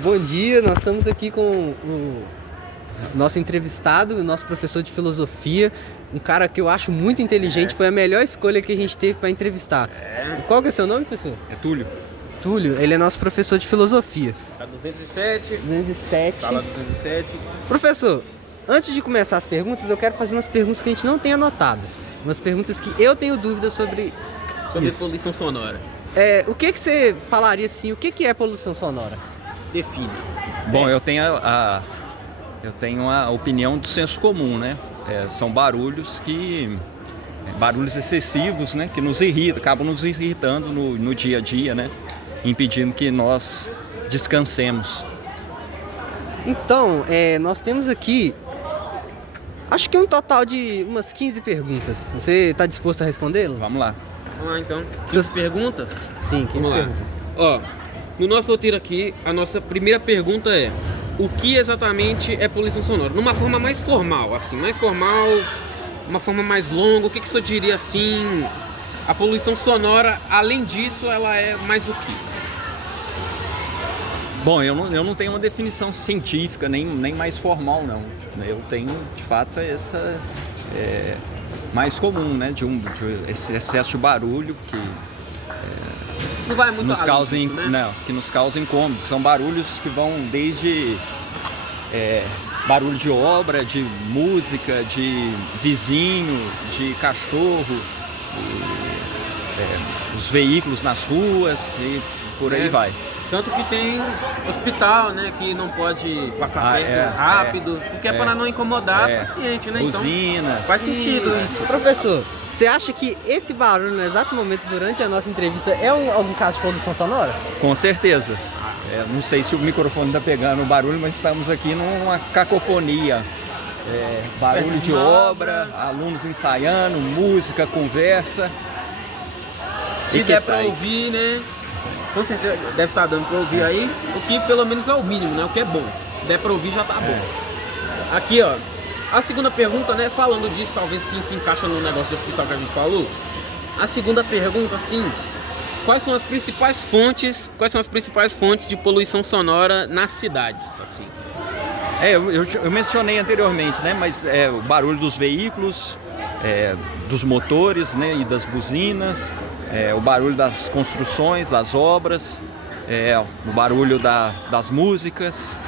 Bom dia, nós estamos aqui com o nosso entrevistado, o nosso professor de filosofia, um cara que eu acho muito inteligente, foi a melhor escolha que a gente teve para entrevistar. Qual que é o seu nome, professor? É Túlio. Túlio, ele é nosso professor de filosofia. Tá 207. 207. Sala 207. Professor, antes de começar as perguntas, eu quero fazer umas perguntas que a gente não tem anotadas. Umas perguntas que eu tenho dúvidas sobre isso. Poluição sonora. O que você falaria assim, o que é poluição sonora? Define. Bom, eu tenho a opinião do senso comum, né? São barulhos excessivos, né? Que nos irritam, acabam nos irritando no dia a dia, né? Impedindo que nós descansemos. Então, nós temos aqui, acho que um total de umas 15 perguntas. Você está disposto a respondê-las? Vamos lá. Vamos lá então. 15 perguntas? Sim, 15 perguntas. Ó, no nosso roteiro aqui, a nossa primeira pergunta é: o que exatamente é poluição sonora? Numa forma mais formal, assim, uma forma mais longa, o que o senhor diria assim? A poluição sonora, além disso, ela é mais o quê? Bom, eu não tenho uma definição científica, nem mais formal, não. Eu tenho, de fato, essa mais comum, né? De esse excesso de barulho que Não vai muito nos causa, disso, né? que nos causa incômodos. São barulhos que vão desde barulho de obra, de música, de vizinho, de cachorro, os veículos nas ruas e por aí vai. Tanto que tem hospital, né, que não pode passar perto rápido, porque é para não incomodar o paciente, né? Buzina. Então, faz sentido isso. Professor, você acha que esse barulho no exato momento durante a nossa entrevista é algum caso de poluição sonora? Com certeza. Não sei se o microfone está pegando o barulho, mas estamos aqui numa cacofonia. Barulho de obra, alunos ensaiando, música, conversa. Se der para ouvir, né? Com certeza deve estar dando para ouvir aí, o que pelo menos é o mínimo, né? O que é bom. Se der para ouvir já tá bom. Aqui, ó. A segunda pergunta, né? Falando disso, talvez que se encaixa no negócio do hospital que a gente falou. A segunda pergunta, assim, quais são as principais fontes de poluição sonora nas cidades, assim? Eu mencionei anteriormente, né? Mas o barulho dos veículos, dos motores, né? E das buzinas, o barulho das construções, das obras, o barulho das músicas,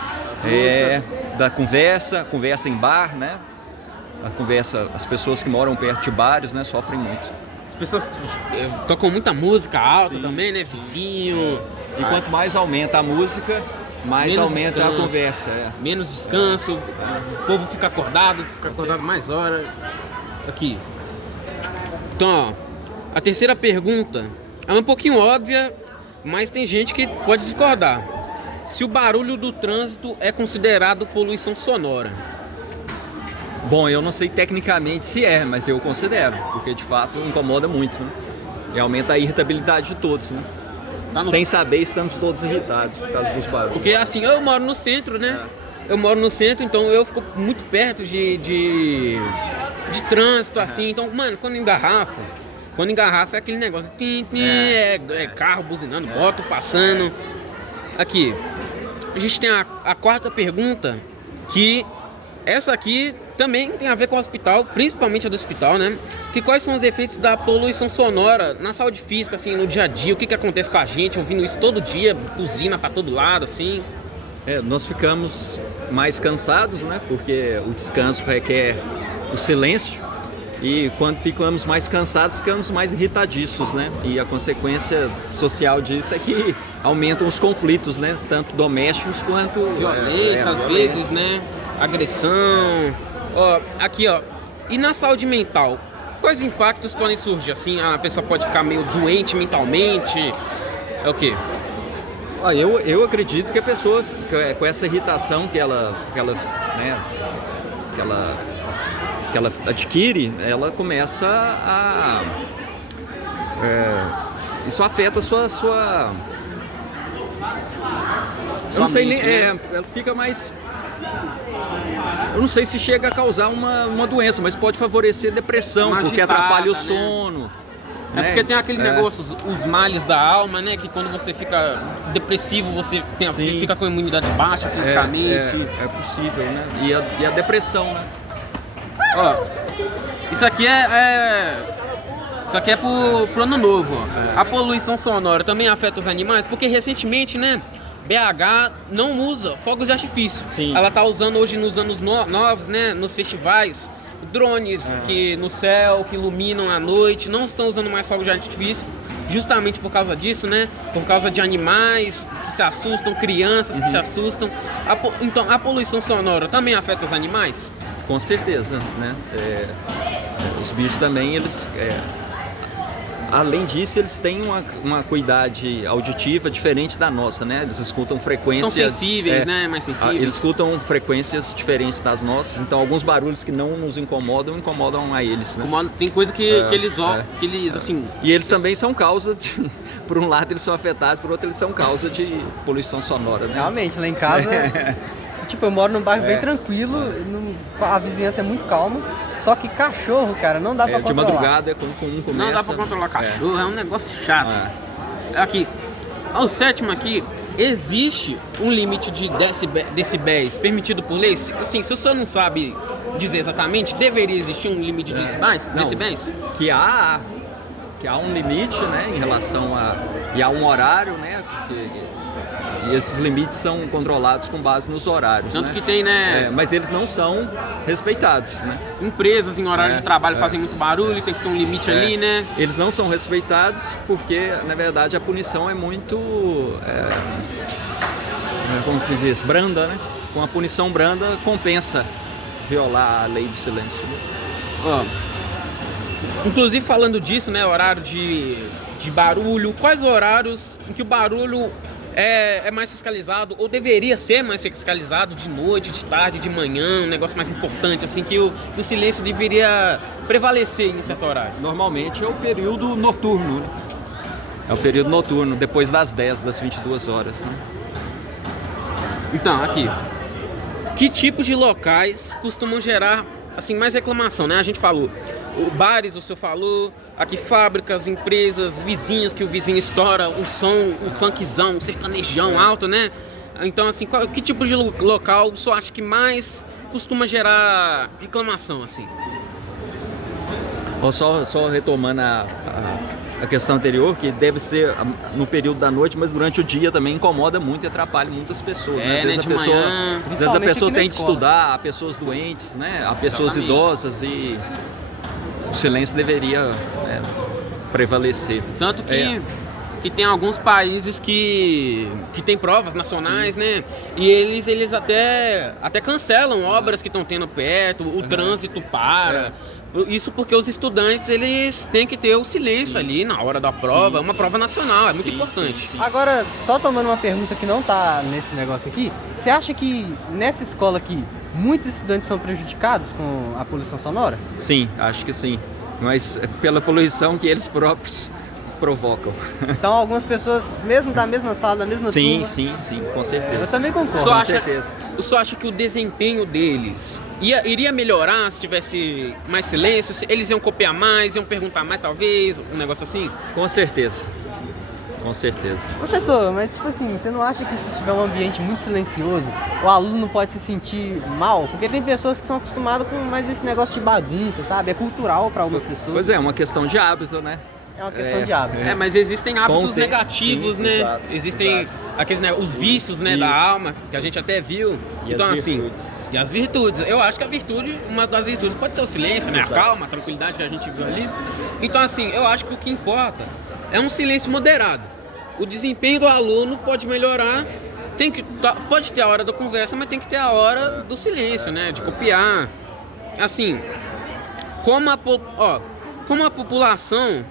da conversa em bar, né? As pessoas que moram perto de bares, né? Sofrem muito. As pessoas tocam muita música alta também, né? Vizinho. E quanto mais aumenta a música, mais menos aumenta descanso, a conversa. Menos descanso, o povo fica acordado mais hora. Aqui. Então, ó, a terceira pergunta é um pouquinho óbvia, mas tem gente que pode discordar. Se o barulho do trânsito é considerado poluição sonora? Bom, eu não sei tecnicamente se mas eu considero, porque de fato incomoda muito, né? E aumenta a irritabilidade de todos, né? Sem saber, estamos todos irritados por causa dos barulhos. Porque assim, eu moro no centro, né? Eu moro no centro, então eu fico muito perto de trânsito, assim. Então, mano, quando engarrafa é aquele negócio. Carro buzinando, moto passando. Aqui, a gente tem a quarta pergunta, que essa aqui também tem a ver com o hospital, principalmente a do hospital, né? Que quais são os efeitos da poluição sonora na saúde física, assim, no dia a dia? O que acontece com a gente ouvindo isso todo dia, buzina pra todo lado, assim? Nós ficamos mais cansados, né? Porque o descanso requer o silêncio. E quando ficamos mais cansados, ficamos mais irritadiços, né? E a consequência social disso é que aumentam os conflitos, né? Tanto domésticos quanto violência, às vezes, né? Agressão. Ó, aqui, ó. E na saúde mental, quais impactos podem surgir? Assim, a pessoa pode ficar meio doente mentalmente. É o quê? Eu acredito que a pessoa, com essa irritação que ela adquire, ela começa isso afeta a sua eu não sei nem, né? Ela fica mais, eu não sei se chega a causar uma doença, mas pode favorecer depressão, porque atrapalha o sono. É porque tem aquele negócio, os males da alma, né? Que quando você fica depressivo, você fica com a imunidade baixa fisicamente. É possível, né? E a depressão, né? Ó, isso aqui é pro ano novo, ó. A poluição sonora também afeta os animais, porque recentemente, né? BH não usa fogos de artifício. Sim. Ela tá usando hoje nos anos novos, né? Nos festivais, drones que no céu, que iluminam à noite, não estão usando mais fogos de artifício, justamente por causa disso, né? Por causa de animais que se assustam, crianças que se assustam. Então, a poluição sonora também afeta os animais? Com certeza, né? Os bichos também, eles... além disso, eles têm uma acuidade auditiva diferente da nossa, né? Eles escutam frequências... São sensíveis, né? Mais sensíveis. Eles escutam frequências diferentes das nossas, então alguns barulhos que não nos incomodam a eles, né? Tem coisa que eles assim... E eles também são causa de... Por um lado eles são afetados, por outro eles são causa de poluição sonora, né? Realmente, lá em casa... Tipo, eu moro num bairro bem tranquilo, a vizinhança é muito calma, só que cachorro, cara, não dá pra controlar. De madrugada, quando um começa... Não dá pra controlar cachorro, é um negócio chato. Aqui, ao sétimo aqui, existe um limite de decibéis permitido por lei? Assim, se o senhor não sabe dizer exatamente, deveria existir um limite de decibéis? Que há um limite, né, em relação a... E há um horário, né, e esses limites são controlados com base nos horários. Tanto né? que tem, né? Mas eles não são respeitados, né? Empresas em horário de trabalho fazem muito barulho, tem que ter um limite ali, né? Eles não são respeitados porque, na verdade, a punição é muito... como se diz? Branda, né? Com a punição branda, compensa violar a lei do silêncio. Ó, inclusive, falando disso, né? Horário de barulho. Quais horários em que o barulho é mais fiscalizado, ou deveria ser mais fiscalizado, de noite, de tarde, de manhã, um negócio mais importante, assim, que o silêncio deveria prevalecer em um certo horário? Normalmente é o período noturno, né? É o período noturno, depois das 10, das 22 horas, né? Então, aqui, que tipos de locais costumam gerar, assim, mais reclamação, né? A gente falou, bares, o senhor falou... Aqui fábricas, empresas, vizinhos, que o vizinho estoura um som, um funkzão, um sertanejão alto, né? Então, assim, que tipo de local o senhor acha que mais costuma gerar reclamação, assim? Só retomando a questão anterior, que deve ser no período da noite, mas durante o dia também incomoda muito e atrapalha muitas pessoas. Né? Às vezes a pessoa tem de estudar, há pessoas doentes, né? Há pessoas idosas e... O silêncio deveria prevalecer. Tanto que tem alguns países que tem provas nacionais, né? E eles até cancelam obras que estão tendo perto, o trânsito para. Isso porque os estudantes, eles têm que ter o silêncio ali na hora da prova, uma prova nacional, é muito importante. Agora, só tomando uma pergunta que não tá nesse negócio aqui, você acha que nessa escola aqui, muitos estudantes são prejudicados com a poluição sonora? Sim, acho que sim. Mas pela poluição que eles próprios provocam. Então algumas pessoas, mesmo da mesma sala, da mesma turma... Sim, com certeza. Eu também concordo. Com certeza. O senhor acha que o desempenho deles iria melhorar se tivesse mais silêncio? Se eles iam copiar mais, iam perguntar mais talvez, um negócio assim? Com certeza. Com certeza. Professor, mas tipo assim, você não acha que se tiver um ambiente muito silencioso, o aluno pode se sentir mal? Porque tem pessoas que são acostumadas com mais esse negócio de bagunça, sabe? É cultural para algumas pessoas. Pois é uma questão de hábito, né? É uma questão de hábito. Mas existem hábitos negativos, sim, né? Exato, existem aqueles, né, os vícios, né, da alma, que a gente até viu. E então, as assim, virtudes. E as virtudes. Eu acho que a virtude, uma das virtudes pode ser o silêncio, né? A calma, a tranquilidade que a gente viu ali. Então, assim, eu acho que o que importa é um silêncio moderado. O desempenho do aluno pode melhorar, pode ter a hora da conversa, mas tem que ter a hora do silêncio, né? De copiar. Assim, como a população,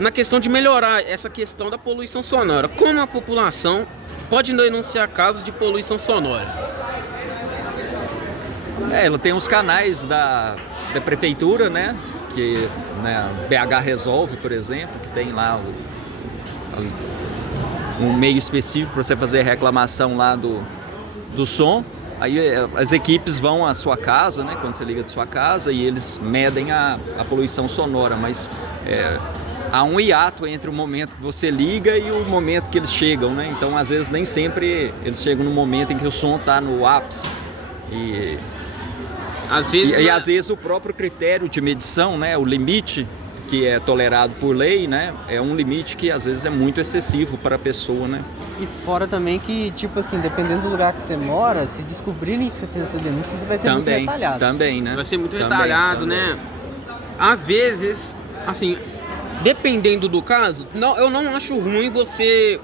na questão de melhorar essa questão da poluição sonora, como a população pode denunciar casos de poluição sonora? Ela tem os canais da prefeitura, né? Que, né, BH Resolve, por exemplo, que tem lá um meio específico para você fazer reclamação lá do som. Aí as equipes vão à sua casa, né, quando você liga de sua casa, e eles medem a poluição sonora, mas há um hiato entre o momento que você liga e o momento que eles chegam, né? Então, às vezes, nem sempre eles chegam no momento em que o som está no ápice. E Às vezes, às vezes o próprio critério de medição, né? O limite que é tolerado por lei, né? É um limite que às vezes é muito excessivo para a pessoa, né? E fora também que, tipo assim, dependendo do lugar que você mora, se descobrirem que você fez essa denúncia, você vai ser muito detalhado. Também, né? vai ser muito detalhado, né? Às vezes, assim, dependendo do caso, eu não acho ruim você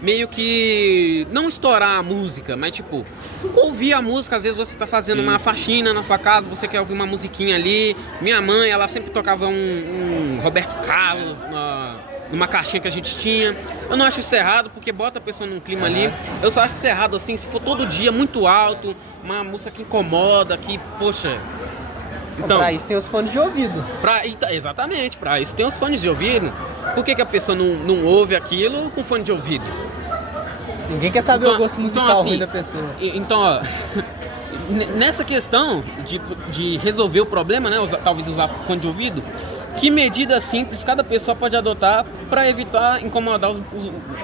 meio que não estourar a música, mas tipo, ouvir a música. Às vezes você tá fazendo uma faxina na sua casa, você quer ouvir uma musiquinha ali. Minha mãe, ela sempre tocava um Roberto Carlos numa caixinha que a gente tinha. Eu não acho isso errado, porque bota a pessoa num clima ali. Eu só acho isso errado, assim, se for todo dia muito alto, uma música que incomoda, que, poxa... Então, pra isso tem os fones de ouvido. Exatamente, pra isso tem os fones de ouvido. Por que a pessoa não ouve aquilo com fone de ouvido? Ninguém quer saber o gosto musical assim, ruim da pessoa. Então, ó, nessa questão de resolver o problema, né, talvez usar fone de ouvido, que medidas simples cada pessoa pode adotar para evitar incomodar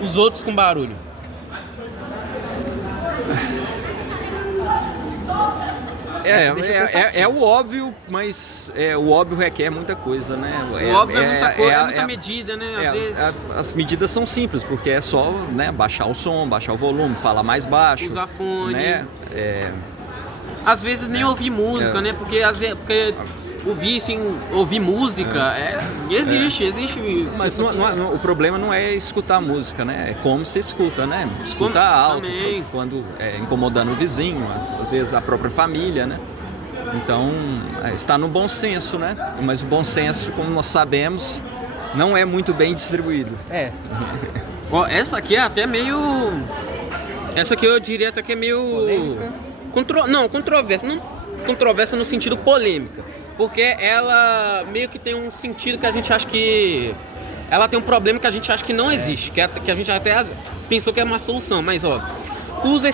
os outros com barulho? É o óbvio, mas o óbvio requer muita coisa, né? O óbvio é muita coisa, é muita medida, né? Às vezes... As medidas são simples, porque é só, né, baixar o som, baixar o volume, falar mais baixo. Usar fone. Né? Às vezes nem ouvir música, né? Porque ouvir sem ouvir música existe. Mas o problema não é escutar música, né? É como se escuta, né? Escutar alto, também. quando incomodando o vizinho, às vezes a própria família, né? Então, está no bom senso, né? Mas o bom senso, como nós sabemos, não é muito bem distribuído. Ó, essa aqui é até meio... Essa aqui eu diria até que é meio... Controversa. Não controversa no sentido polêmica. Porque ela meio que tem um sentido que a gente acha que... Ela tem um problema que a gente acha que não existe. Que a gente até pensou que é uma solução. Mas, ó... O uso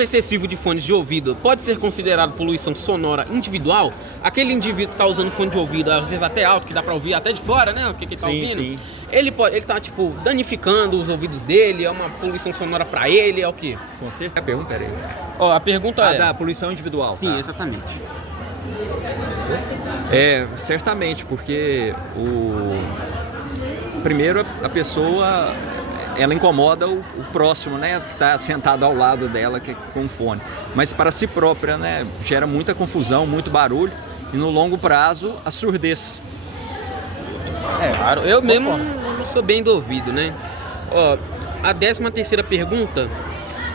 excessivo de fones de ouvido pode ser considerado poluição sonora individual? Aquele indivíduo que está usando fone de ouvido, às vezes até alto, que dá para ouvir até de fora, né? O que ele está ouvindo. Sim. Ele tá, tipo, danificando os ouvidos dele, é uma poluição sonora para ele, é o quê? Com certeza. Pergunta, peraí. Ó, a pergunta é... da poluição individual. Sim, tá? exatamente. Certamente, porque primeiro a pessoa... Ela incomoda o próximo, né, que está sentado ao lado dela, que com fone. Mas para si própria, né, gera muita confusão, muito barulho e no longo prazo a surdez. Claro, eu mesmo não sou bem do ouvido, né? Ó, a 13ª pergunta: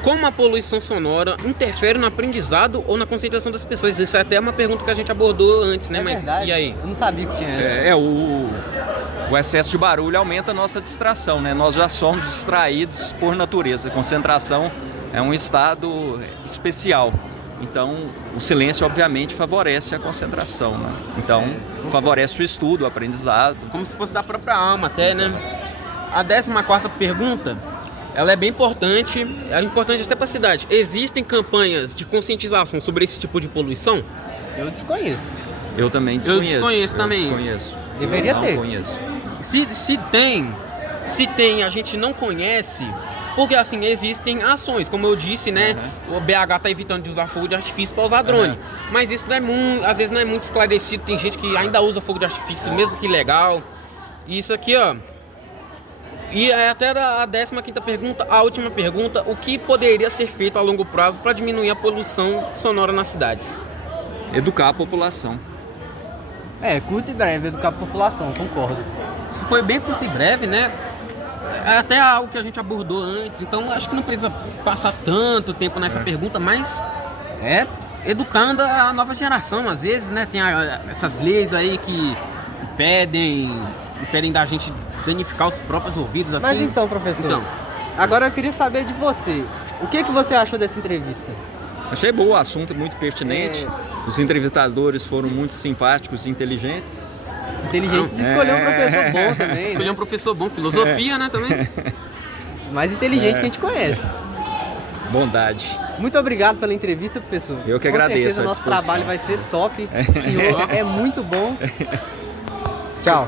como a poluição sonora interfere no aprendizado ou na concentração das pessoas? Isso é até uma pergunta que a gente abordou antes, né? Mas verdade. E aí? Eu não sabia que tinha essa. O excesso de barulho aumenta a nossa distração, né? Nós já somos distraídos por natureza. A concentração é um estado especial. Então, o silêncio, obviamente, favorece a concentração, né? Então, favorece o estudo, o aprendizado. Como se fosse da própria alma até, né? A 14ª pergunta, ela é bem importante. É importante até para a cidade. Existem campanhas de conscientização sobre esse tipo de poluição? Eu desconheço. Eu também desconheço. Eu desconheço também. Desconheço. Deveria não ter. Conheço. Se tem, a gente não conhece, porque assim, existem ações, como eu disse, né? O BH tá evitando de usar fogo de artifício para usar drone. Mas isso às vezes não é muito esclarecido, tem gente que ainda usa fogo de artifício, mesmo que ilegal. E isso aqui, ó. E até a 15ª pergunta, a última pergunta: o que poderia ser feito a longo prazo para diminuir a poluição sonora nas cidades? Educar a população. Curto e breve, educar a população, concordo. Isso foi bem curto e breve, né? É até algo que a gente abordou antes, então acho que não precisa passar tanto tempo nessa pergunta, mas educando a nova geração, às vezes, né? Tem essas leis aí que impedem da gente danificar os próprios ouvidos, assim. Mas então, professor, agora eu queria saber de você. O que você achou dessa entrevista? Achei bom, o assunto muito pertinente. Os entrevistadores foram muito simpáticos e inteligentes. Inteligente de escolher um professor bom também. Escolher um professor bom, filosofia, né, também. Mais inteligente que a gente conhece. Bondade. Muito obrigado pela entrevista, professor. Eu que agradeço. Com certeza o nosso trabalho vai ser top. O senhor é muito bom. Tchau.